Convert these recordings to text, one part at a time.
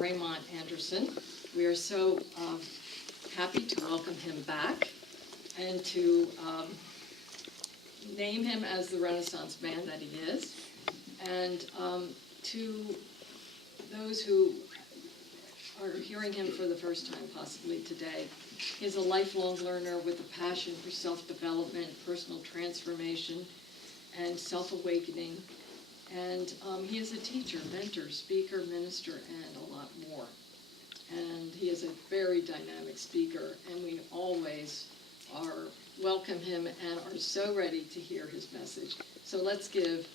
Raymont Anderson. We are so happy to welcome him back and to name him as the Renaissance man that he is. And to those who are hearing him for the first time possibly today, he's a lifelong learner with a passion for self-development, personal transformation, and self-awakening. And he is a teacher, mentor, speaker, minister, and a lot more. And he is a very dynamic speaker, and we always welcome him and are so ready to hear his message. So let's give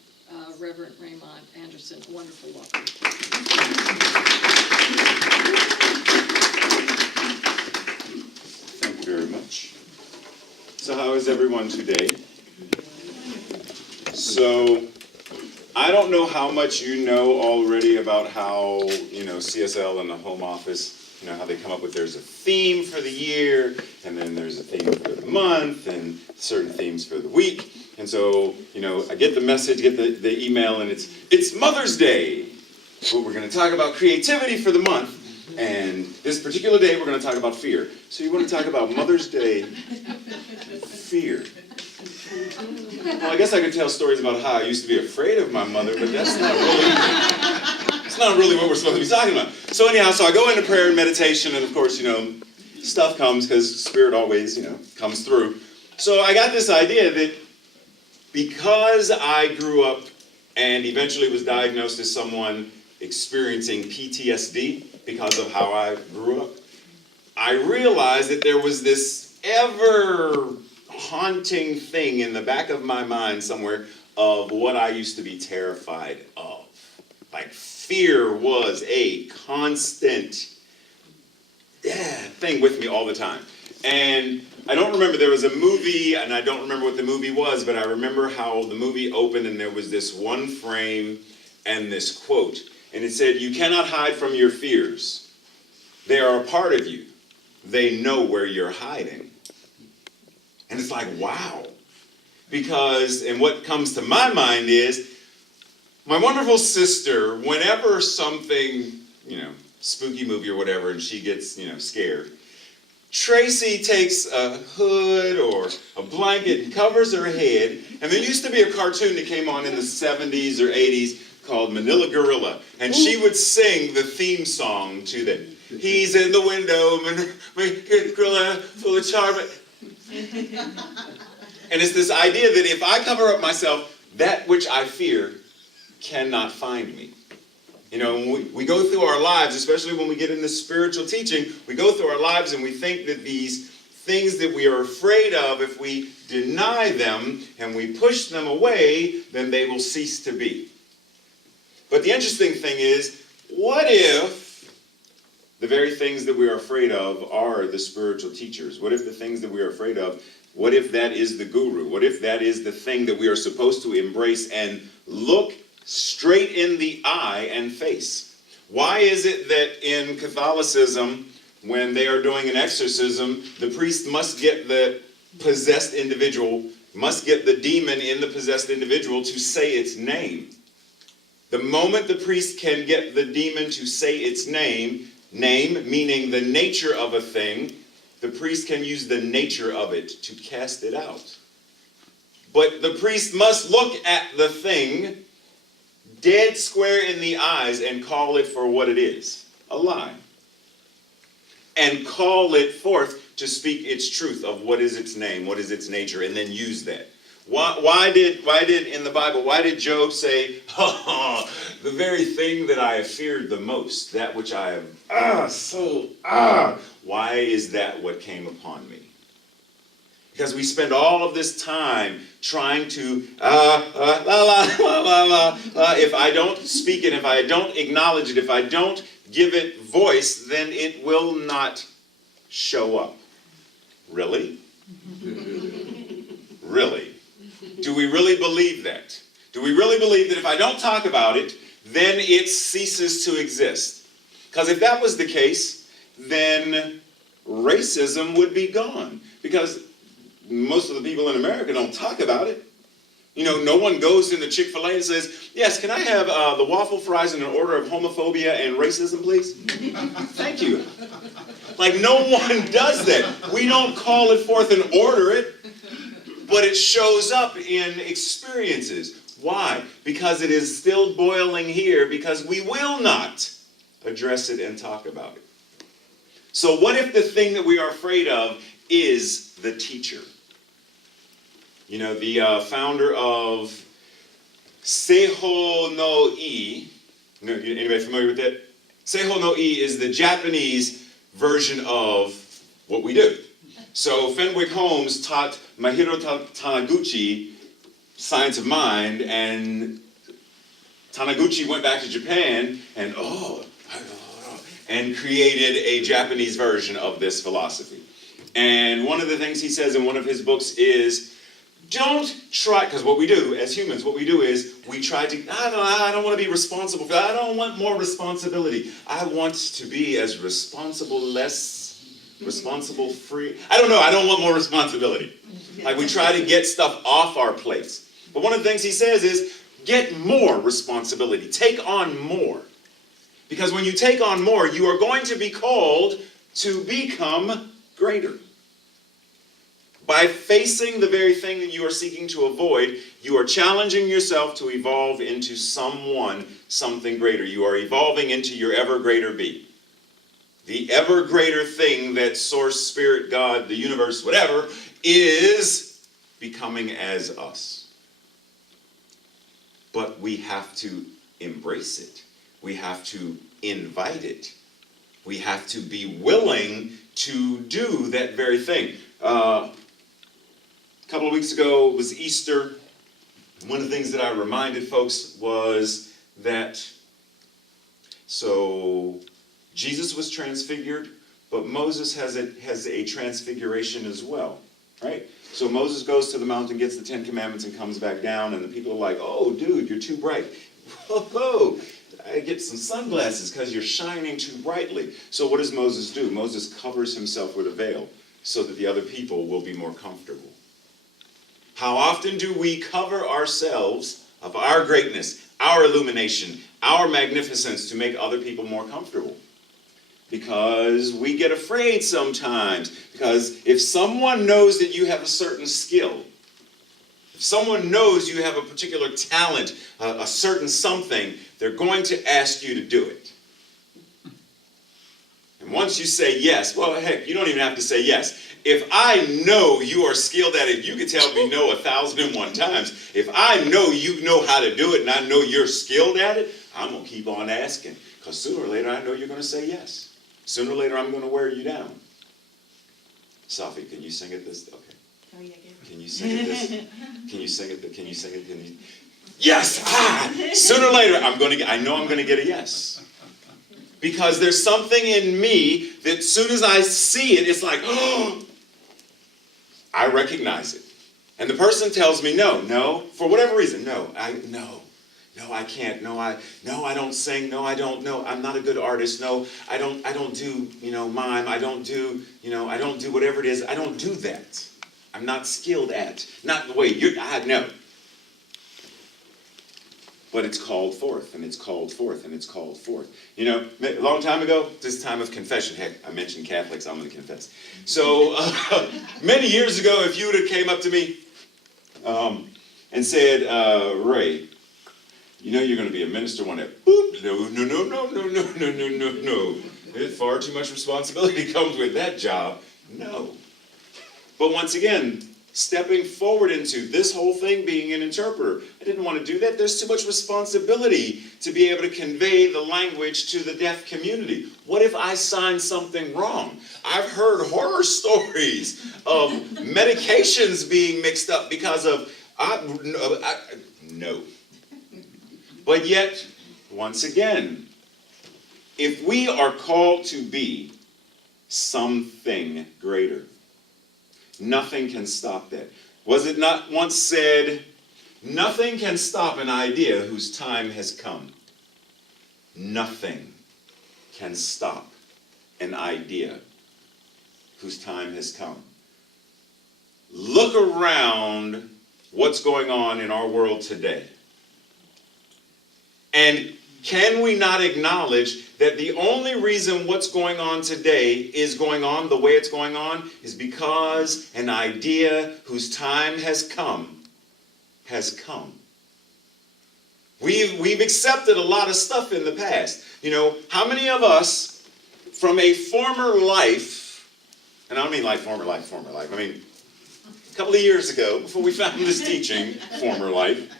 Reverend Raymont Anderson a wonderful welcome. Thank you very much. So how is everyone today? So I don't know how much you know already about how, CSL and the Home Office, how they come up with, there's a theme for the year, and then there's a theme for the month, and certain themes for the week. And so, I get the message, get the email, and it's Mother's Day. But we're going to talk about creativity for the month, and this particular day we're going to talk about fear. So you want to talk about Mother's Day fear. Well, I guess I could tell stories about how I used to be afraid of my mother, but that's not really what we're supposed to be talking about. So anyhow, so I go into prayer and meditation, and of course, stuff comes because Spirit always, comes through. So I got this idea that because I grew up and eventually was diagnosed as someone experiencing PTSD because of how I grew up, I realized that there was this ever haunting thing in the back of my mind somewhere of what I used to be terrified of. Like fear was a constant thing with me all the time. And I don't remember, there was a movie, and I don't remember what the movie was, but I remember how the movie opened and there was this one frame and this quote. And it said, "You cannot hide from your fears. They are a part of you. They know where you're hiding." And it's like, wow. Because, and what comes to my mind is, my wonderful sister, whenever something, spooky movie or whatever, and she gets, scared, Tracy takes a hood or a blanket and covers her head. And there used to be a cartoon that came on in the 70s or 80s called Manila Gorilla. And she would sing the theme song to that. He's in the window, gorilla full of charm. And it's this idea that if I cover up myself, that which I fear cannot find me. When we go through our lives, especially when we get into spiritual teaching, we go through our lives and we think that these things that we are afraid of, if we deny them and we push them away, then they will cease to be. But the interesting thing is, what if the very things that we are afraid of are the spiritual teachers? What if the things that we are afraid of, what if that is the guru? What if that is the thing that we are supposed to embrace and look straight in the eye and face? Why is it that in Catholicism, when they are doing an exorcism, the priest must get the possessed individual, must get the demon in the possessed individual to say its name? The moment the priest can get the demon to say its name meaning the nature of a thing, the priest can use the nature of it to cast it out. But the priest must look at the thing dead square in the eyes and call it for what it is, a lie. And call it forth to speak its truth of what is its name, what is its nature, and then use that. Why did in the Bible, why did Job say, the very thing that I have feared the most, that which I have, why is that what came upon me? Because we spend all of this time trying to, if I don't speak it, if I don't acknowledge it, if I don't give it voice, then it will not show up. Really? Really? Do we really believe that? Do we really believe that if I don't talk about it, then it ceases to exist? Because if that was the case, then racism would be gone. Because most of the people in America don't talk about it. No one goes into Chick-fil-A and says, yes, can I have the waffle fries in an order of homophobia and racism, please? Thank you. Like, no one does that. We don't call it forth and order it, but it shows up in experiences. Why? Because it is still boiling here, because we will not address it and talk about it. So what if the thing that we are afraid of is the teacher? The founder of Seiho no I. Anybody familiar with that? Seiho no I is the Japanese version of what we do. So Fenwick Holmes taught Mahiro Taniguchi science of mind, and Taniguchi went back to Japan and created a Japanese version of this philosophy. And one of the things he says in one of his books is, don't try, because what we do as humans, is we try to, I don't want to be responsible for that. I don't want more responsibility. I want to be as responsible, free. I don't know, I don't want more responsibility. Like, we try to get stuff off our plates. But one of the things he says is, get more responsibility. Take on more. Because when you take on more, you are going to be called to become greater. By facing the very thing that you are seeking to avoid, you are challenging yourself to evolve into something greater. You are evolving into your ever greater be. The ever greater thing that Source, Spirit, God, the universe, whatever, is becoming as us. But we have to embrace it. We have to invite it. We have to be willing to do that very thing. A couple of weeks ago was Easter. One of the things that I reminded folks was that, so Jesus was transfigured, but Moses has a transfiguration as well, right? So Moses goes to the mountain, gets the 10 Commandments, and comes back down, and the people are like, oh, dude, you're too bright. Whoa, I get some sunglasses because you're shining too brightly. So what does Moses do? Moses covers himself with a veil so that the other people will be more comfortable. How often do we cover ourselves of our greatness, our illumination, our magnificence to make other people more comfortable? Because we get afraid sometimes. Because if someone knows that you have a certain skill, if someone knows you have a particular talent, a certain something, they're going to ask you to do it. And once you say yes, well, heck, you don't even have to say yes. If I know you are skilled at it, you can tell me no 1,001 times. If I know you know how to do it and I know you're skilled at it, I'm going to keep on asking. Because sooner or later I know you're going to say yes. Sooner or later I'm going to wear you down. Sophie, can you sing it this? Okay. Oh, yeah, Can you sing it this? Can you sing it? Can you sing it? Can you? Yes! Sooner or later I know I'm going to get a yes. Because there's something in me that as soon as I see it, it's like, oh, I recognize it. And the person tells me, no, for whatever reason, no, I can't, no, I don't sing, no, I don't, no, I'm not a good artist, no, I don't do, mime, I don't do whatever it is, I don't do that. I'm not skilled at, not the way no. But it's called forth, and it's called forth, and it's called forth. A long time ago, this time of confession, heck, I mentioned Catholics, I'm going to confess. So, many years ago, if you would have came up to me and said, Ray, you're going to be a minister one day. Boop, no. There's far too much responsibility comes with that job. No. But once again, stepping forward into this whole thing being an interpreter. I didn't want to do that. There's too much responsibility to be able to convey the language to the deaf community. What if I signed something wrong? I've heard horror stories of medications being mixed up because of, no. But yet, once again, if we are called to be something greater, nothing can stop that. Was it not once said, nothing can stop an idea whose time has come? Nothing can stop an idea whose time has come. Look around what's going on in our world today? And can we not acknowledge that the only reason what's going on today is going on the way it's going on is because an idea whose time has come has come. We've accepted a lot of stuff in the past. You know, how many of us from a former life, and I don't mean like former life, I mean a couple of years ago, before we found this teaching, former life,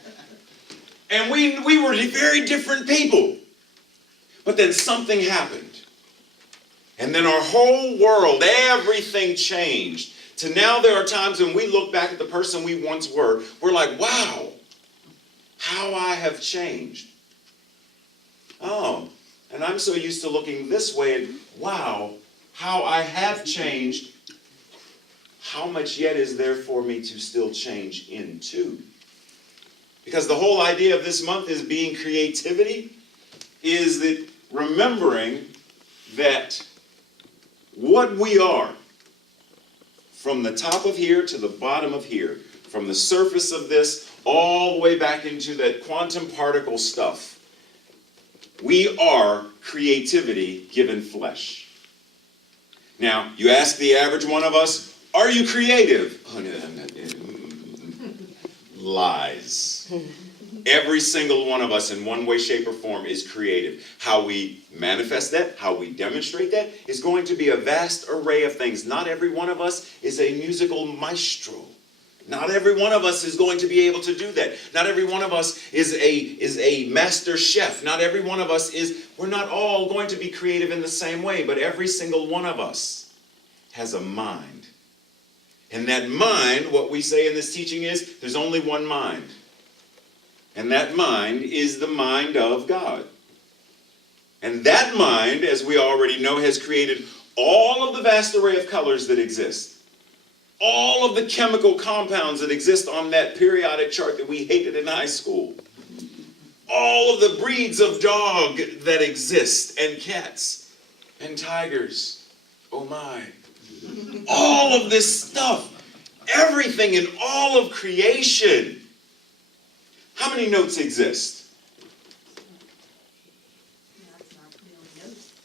and we were very different people. But then something happened. And then our whole world, everything changed. To now there are times when we look back at the person we once were, we're like, wow, how I have changed. Oh, and I'm so used to looking this way, and wow, how I have changed. How much yet is there for me to still change into? Because the whole idea of this month is being creativity, is that remembering that what we are, from the top of here to the bottom of here, from the surface of this all the way back into that quantum particle stuff, we are creativity given flesh. Now, you ask the average one of us, are you creative? Oh, no, lies. Every single one of us in one way, shape, or form is creative. How we manifest that, how we demonstrate that, is going to be a vast array of things. Not every one of us is a musical maestro. Not every one of us is going to be able to do that. Not every one of us is a master chef. Not every one of us we're not all going to be creative in the same way, but every single one of us has a mind. And that mind, what we say in this teaching is, there's only one mind. And that mind is the mind of God. And that mind, as we already know, has created all of the vast array of colors that exist. All of the chemical compounds that exist on that periodic chart that we hated in high school. All of the breeds of dog that exist, and cats, and tigers. Oh my. All of this stuff. Everything in all of creation. How many notes exist?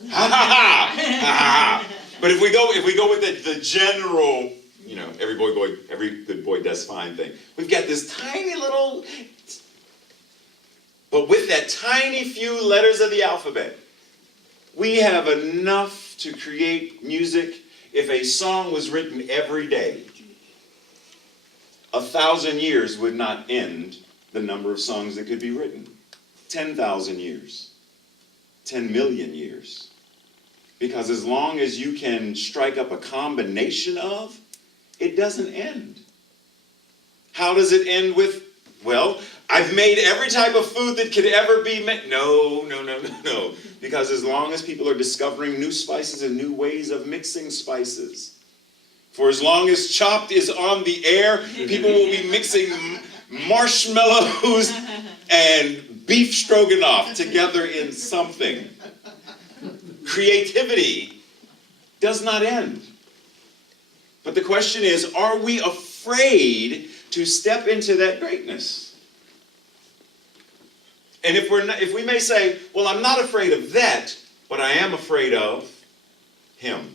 Ha ha ha! Ha ha! But if we go with the general, you know, every good boy does fine thing. We've got this tiny little, but with that tiny few letters of the alphabet, we have enough to create music. If a song was written every day, 1,000 years would not end the number of songs that could be written. 10,000 years. 10 million years. Because as long as you can strike up a combination of, it doesn't end. How does it end with, well, I've made every type of food that could ever be made. No. Because as long as people are discovering new spices and new ways of mixing spices, for as long as Chopped is on the air, people will be mixing marshmallows and beef stroganoff together in something. Creativity does not end. But the question is, are we afraid to step into that greatness? And if we may say, well, I'm not afraid of that, but I am afraid of him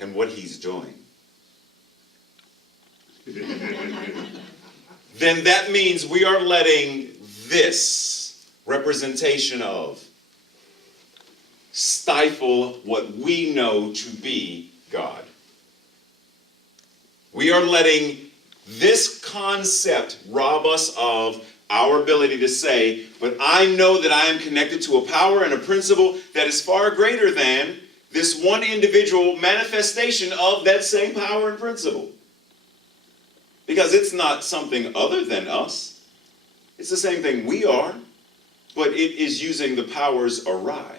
and what he's doing. Then that means we are letting this representation of stifle what we know to be God. We are letting this concept rob us of our ability to say, but I know that I am connected to a power and a principle that is far greater than this one individual manifestation of that same power and principle. Because it's not something other than us. It's the same thing we are, but it is using the powers awry.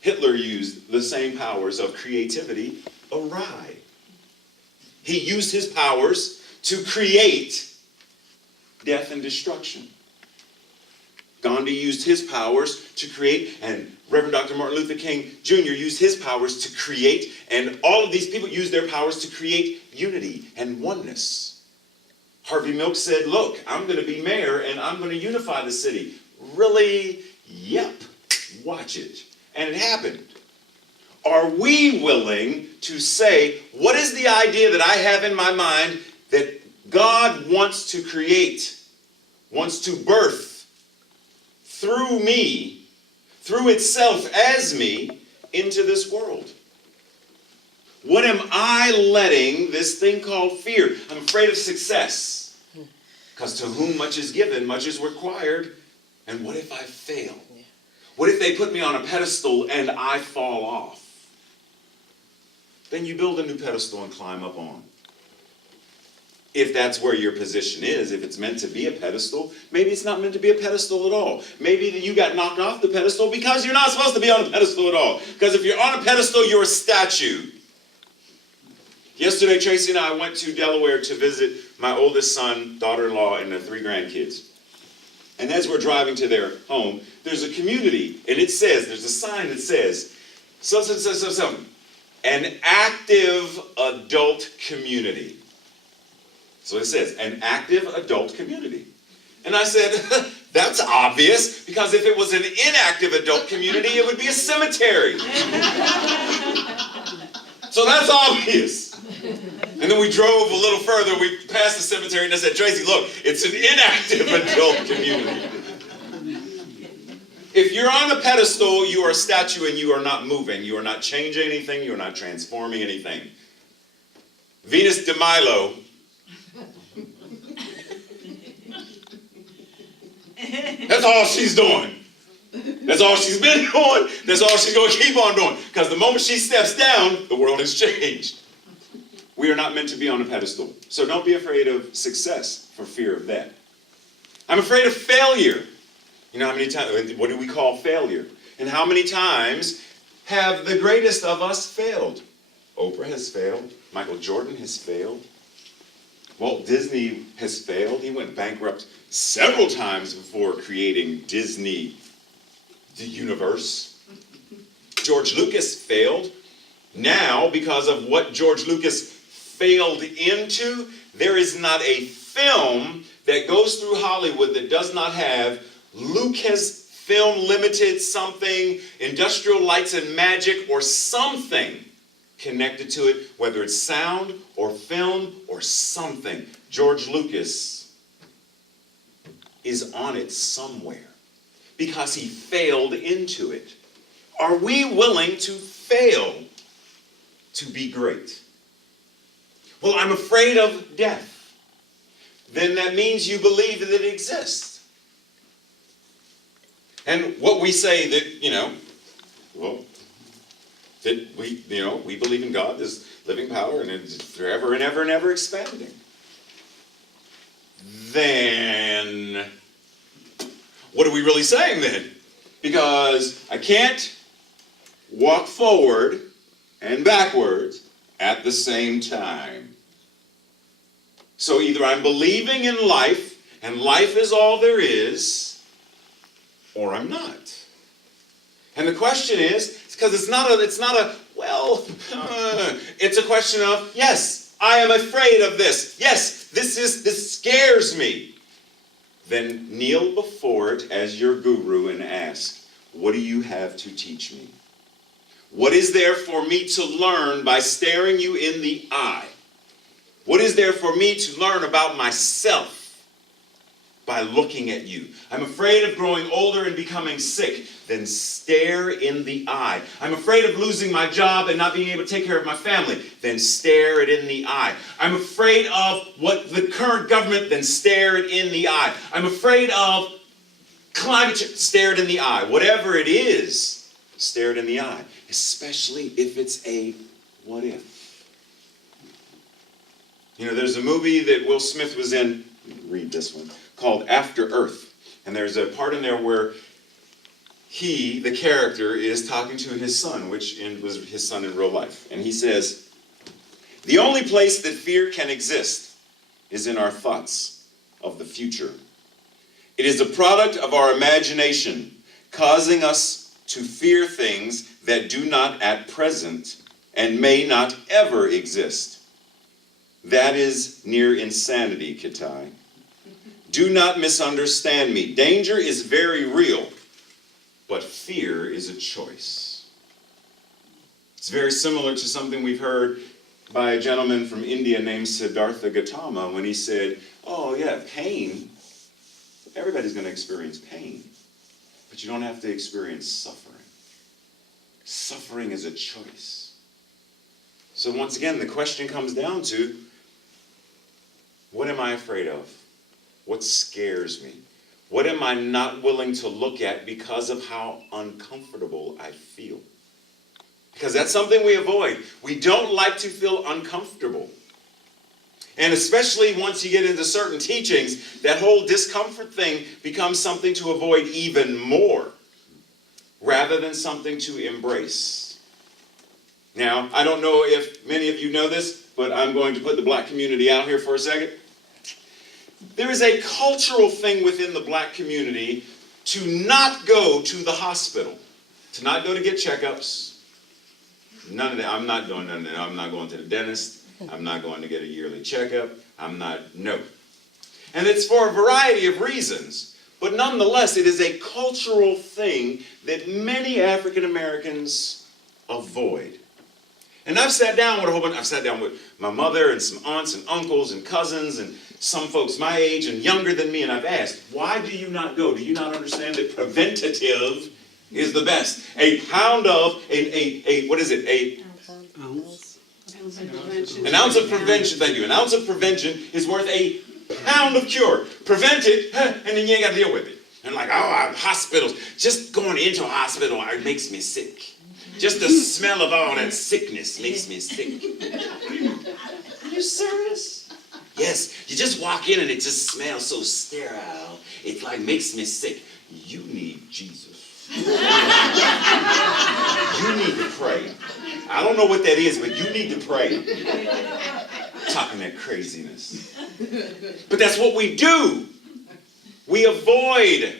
Hitler used the same powers of creativity awry. He used his powers to create death and destruction. Gandhi used his powers to create, and Reverend Dr. Martin Luther King Jr. used his powers to create, and all of these people used their powers to create unity and oneness. Harvey Milk said, look, I'm going to be mayor and I'm going to unify the city. Really? Yep. Watch it. And it happened. Are we willing to say, what is the idea that I have in my mind that God wants to create, wants to birth through me, through itself as me, into this world? What am I letting this thing called fear? I'm afraid of success. Because to whom much is given, much is required. And what if I fail? What if they put me on a pedestal and I fall off? Then you build a new pedestal and climb up on. If that's where your position is, if it's meant to be a pedestal, maybe it's not meant to be a pedestal at all. Maybe you got knocked off the pedestal because you're not supposed to be on a pedestal at all. Because if you're on a pedestal, you're a statue. Yesterday, Tracy and I went to Delaware to visit my oldest son, daughter-in-law, and their 3 grandkids. And as we're driving to their home, there's a community, and it says, there's a sign that says, something. An active adult community. So it says, an active adult community. And I said, that's obvious, because if it was an inactive adult community, it would be a cemetery. So that's obvious. And then we drove a little further, we passed the cemetery, and I said, Tracy, look, it's an inactive adult community. If you're on a pedestal, you are a statue and you are not moving. You are not changing anything. You are not transforming anything. Venus de Milo. That's all she's doing. That's all she's been doing. That's all she's going to keep on doing. Because the moment she steps down, the world has changed. We are not meant to be on a pedestal. So don't be afraid of success for fear of that. I'm afraid of failure. You know how many times, what do we call failure? And how many times have the greatest of us failed? Oprah has failed. Michael Jordan has failed. Walt Disney has failed. He went bankrupt several times before creating Disney, the universe. George Lucas failed. Now, because of what George Lucas failed into, there is not a film that goes through Hollywood that does not have Lucas Film Limited something, Industrial Lights and Magic, or something connected to it, whether it's sound or film or something. George Lucas is on it somewhere because he failed into it. Are we willing to fail to be great? Well, I'm afraid of death. Then that means you believe that it exists. And what we say that, that we believe in God, this living power, and it's forever and ever and ever expanding. Then, what are we really saying then? Because I can't walk forward and backwards at the same time. So either I'm believing in life, and life is all there is, or I'm not. And the question is, because it's not a it's a question of, yes, I am afraid of this. Yes, this scares me. Then kneel before it as your guru and ask, what do you have to teach me? What is there for me to learn by staring you in the eye? What is there for me to learn about myself by looking at you? I'm afraid of growing older and becoming sick. Then stare in the eye. I'm afraid of losing my job and not being able to take care of my family. Then stare it in the eye. I'm afraid of what the current government, then stare it in the eye. I'm afraid of climate change, stare it in the eye. Whatever it is, stare it in the eye. Especially if it's a what if. There's a movie that Will Smith was in, read this one, called After Earth. And there's a part in there where he, the character, is talking to his son, which was his son in real life. And he says, the only place that fear can exist is in our thoughts of the future. It is a product of our imagination, causing us to fear things that do not at present and may not ever exist. That is near insanity, Kitai. Do not misunderstand me. Danger is very real, but fear is a choice. It's very similar to something we've heard by a gentleman from India named Siddhartha Gautama when he said, oh yeah, pain, everybody's going to experience pain, but you don't have to experience suffering. Suffering is a choice. So once again, the question comes down to, what am I afraid of? What scares me? What am I not willing to look at because of how uncomfortable I feel? Because that's something we avoid. We don't like to feel uncomfortable. And especially once you get into certain teachings, that whole discomfort thing becomes something to avoid even more, rather than something to embrace. Now, I don't know if many of you know this, but I'm going to put the black community out here for a second. There is a cultural thing within the black community to not go to the hospital, to not go to get checkups. None of that. I'm not doing none of that. I'm not going to the dentist. I'm not going to get a yearly checkup. No. And it's for a variety of reasons. But nonetheless, it is a cultural thing that many African Americans avoid. And I've sat down with my mother and some aunts and uncles and cousins and some folks my age and younger than me, and I've asked, why do you not go? Do you not understand that preventative is the best? An ounce of prevention, thank you. An ounce of prevention is worth a pound of cure. Prevent it, and then you ain't got to deal with it. And like, hospitals, just going into a hospital, it makes me sick. Just the smell of all that sickness makes me sick. Are you serious? Yes, you just walk in and it just smells so sterile. It like makes me sick. You need Jesus. You need to pray. I don't know what that is, but you need to pray. Talking that craziness. But that's what we do. We avoid.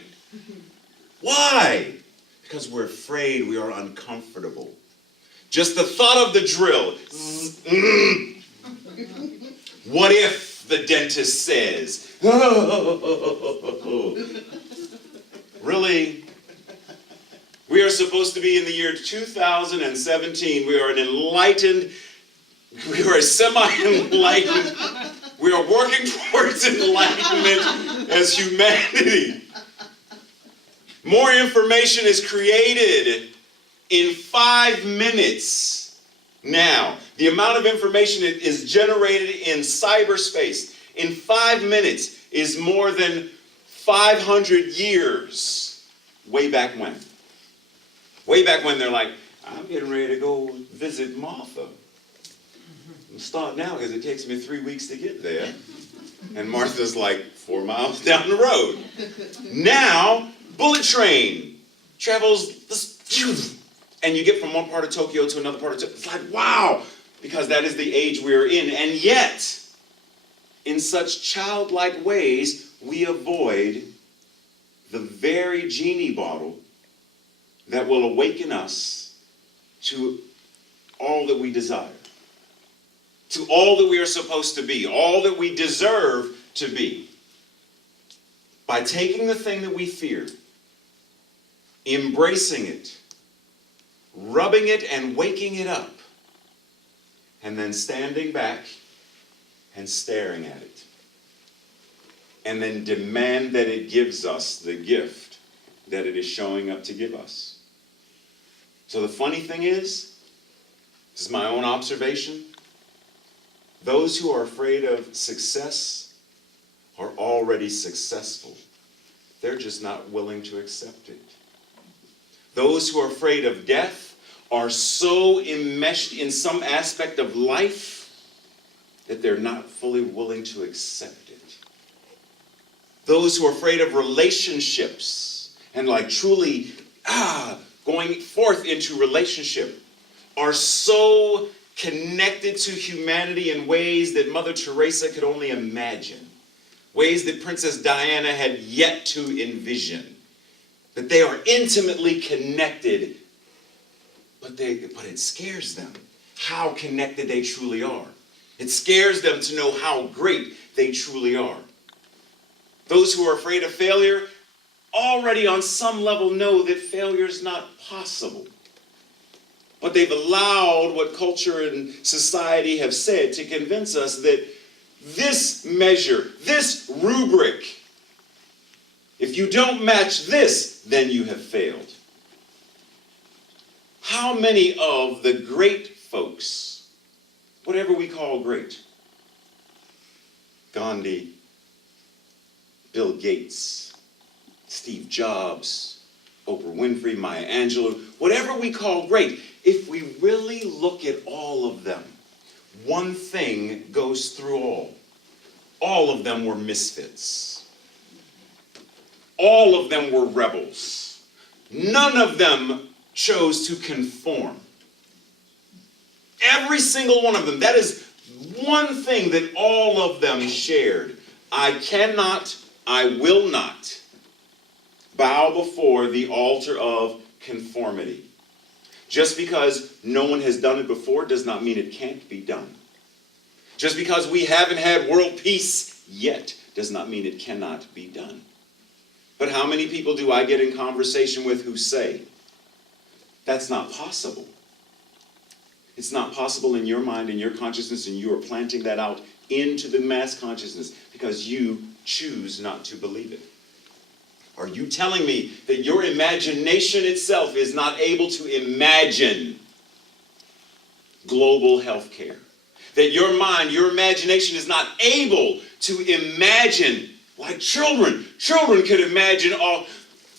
Why? Because we're afraid, we are uncomfortable. Just the thought of the drill. What if the dentist says, really? We are supposed to be in the year 2017. We are semi-enlightened. We are working towards enlightenment as humanity. More information is created in 5 minutes now. The amount of information that is generated in cyberspace in 5 minutes is more than 500 years way back when. Way back when they're like, I'm getting ready to go visit Martha. I'm starting now because it takes me 3 weeks to get there. And Martha's like 4 miles down the road. Now, bullet train travels, and you get from one part of Tokyo to another part of Tokyo. It's like, wow, because that is the age we're in. And yet, in such childlike ways, we avoid the very genie bottle that will awaken us to all that we desire, to all that we are supposed to be, all that we deserve to be. By taking the thing that we fear, embracing it, rubbing it and waking it up, and then standing back and staring at it. And then demand that it gives us the gift that it is showing up to give us. So the funny thing is, this is my own observation, those who are afraid of success are already successful. They're just not willing to accept it. Those who are afraid of death are so enmeshed in some aspect of life that they're not fully willing to accept it. Those who are afraid of relationships and like truly going forth into relationship are so connected to humanity in ways that Mother Teresa could only imagine, ways that Princess Diana had yet to envision, that they are intimately connected, but it scares them how connected they truly are. It scares them to know how great they truly are. Those who are afraid of failure already on some level know that failure is not possible. But they've allowed what culture and society have said to convince us that this measure, this rubric, if you don't match this, then you have failed. How many of the great folks, whatever we call great, Gandhi, Bill Gates, Steve Jobs, Oprah Winfrey, Maya Angelou, whatever we call great, if we really look at all of them, one thing goes through all. All of them were misfits. All of them were rebels. None of them chose to conform. Every single one of them, that is one thing that all of them shared. I cannot, I will not bow before the altar of conformity. Just because no one has done it before does not mean it can't be done. Just because we haven't had world peace yet does not mean it cannot be done. But how many people do I get in conversation with who say, that's not possible? It's not possible in your mind, in your consciousness, and you are planting that out into the mass consciousness because you choose not to believe it. Are you telling me that your imagination itself is not able to imagine global health care? That your mind, your imagination is not able to imagine like children. Children could imagine all,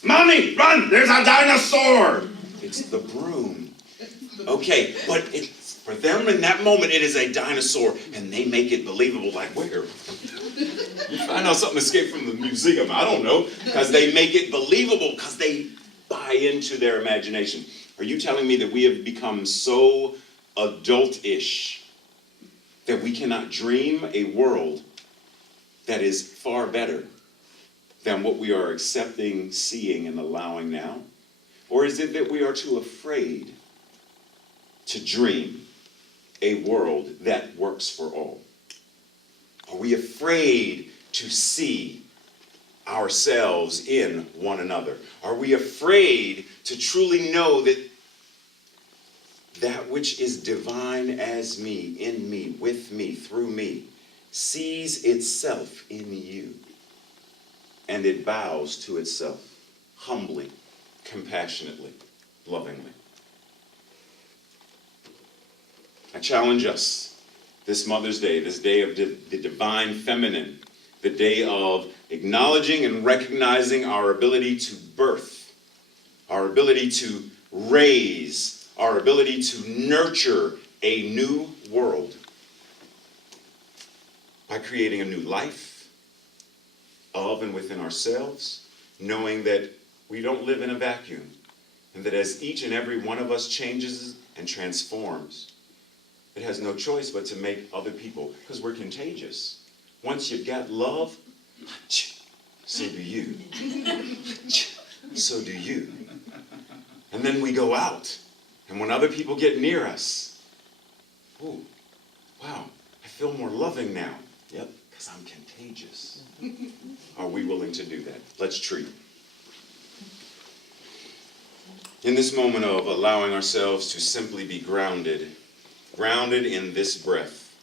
Mommy, run, there's a dinosaur. It's the broom. Okay, but for them in that moment, it is a dinosaur, and they make it believable, like where? You find out something escaped from the museum, I don't know, because they make it believable, because they buy into their imagination. Are you telling me that we have become so adult-ish that we cannot dream a world that is far better than what we are accepting, seeing, and allowing now? Or is it that we are too afraid to dream a world that works for all? Are we afraid to see ourselves in one another? Are we afraid to truly know that that which is divine as me, in me, with me, through me, sees itself in you, and it bows to itself, humbly, compassionately, lovingly? I challenge us this Mother's Day, this day of the divine feminine, the day of acknowledging and recognizing our ability to birth, our ability to raise, our ability to nurture a new world by creating a new life of and within ourselves, knowing that we don't live in a vacuum, and that as each and every one of us changes and transforms, it has no choice but to make other people, because we're contagious. Once you've got love, so do you. So do you. And then we go out, and when other people get near us, ooh, wow, I feel more loving now. Yep, because I'm contagious. Are we willing to do that? Let's treat. In this moment of allowing ourselves to simply be grounded in this breath,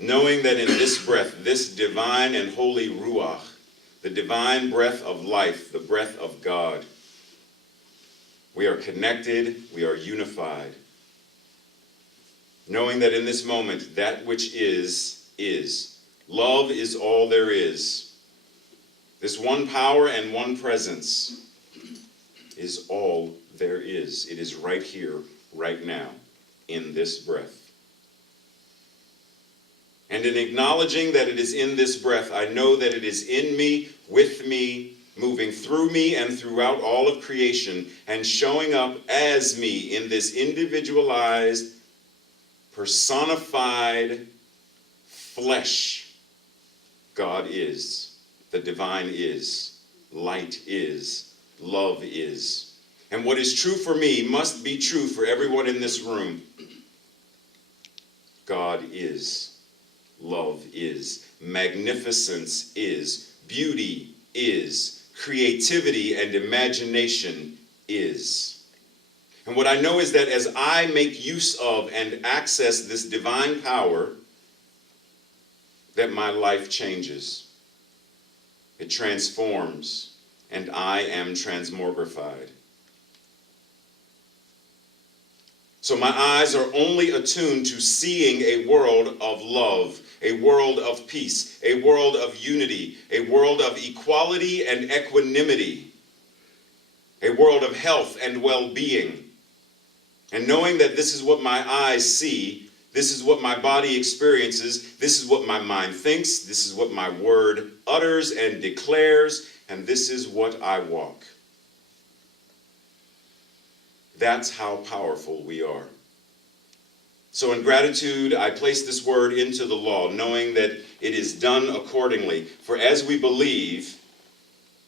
knowing that in this breath, this divine and holy ruach, the divine breath of life, the breath of God, we are connected, we are unified. Knowing that in this moment, that which is. Love is all there is. This one power and one presence is all there is. It is right here, right now, in this breath. And in acknowledging that it is in this breath, I know that it is in me, with me, moving through me and throughout all of creation, and showing up as me in this individualized, personified flesh. God is, the divine is, light is, love is. And what is true for me must be true for everyone in this room. God is. Love is. Magnificence is. Beauty is. Creativity and imagination is. And what I know is that as I make use of and access this divine power, that my life changes. It transforms, and I am transmogrified. So my eyes are only attuned to seeing a world of love, a world of peace, a world of unity, a world of equality and equanimity, a world of health and well-being. And knowing that this is what my eyes see, this is what my body experiences, this is what my mind thinks, this is what my word utters and declares, and this is what I walk. That's how powerful we are. So in gratitude, I place this word into the law, knowing that it is done accordingly. For as we believe,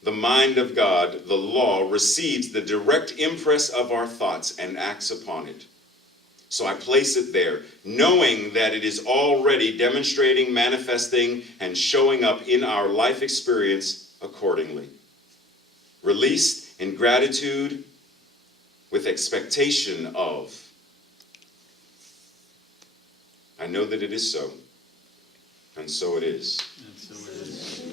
the mind of God, the law, receives the direct impress of our thoughts and acts upon it. So I place it there, knowing that it is already demonstrating, manifesting, and showing up in our life experience accordingly. Released in gratitude with expectation of. I know that it is so, and so it is. And so it is.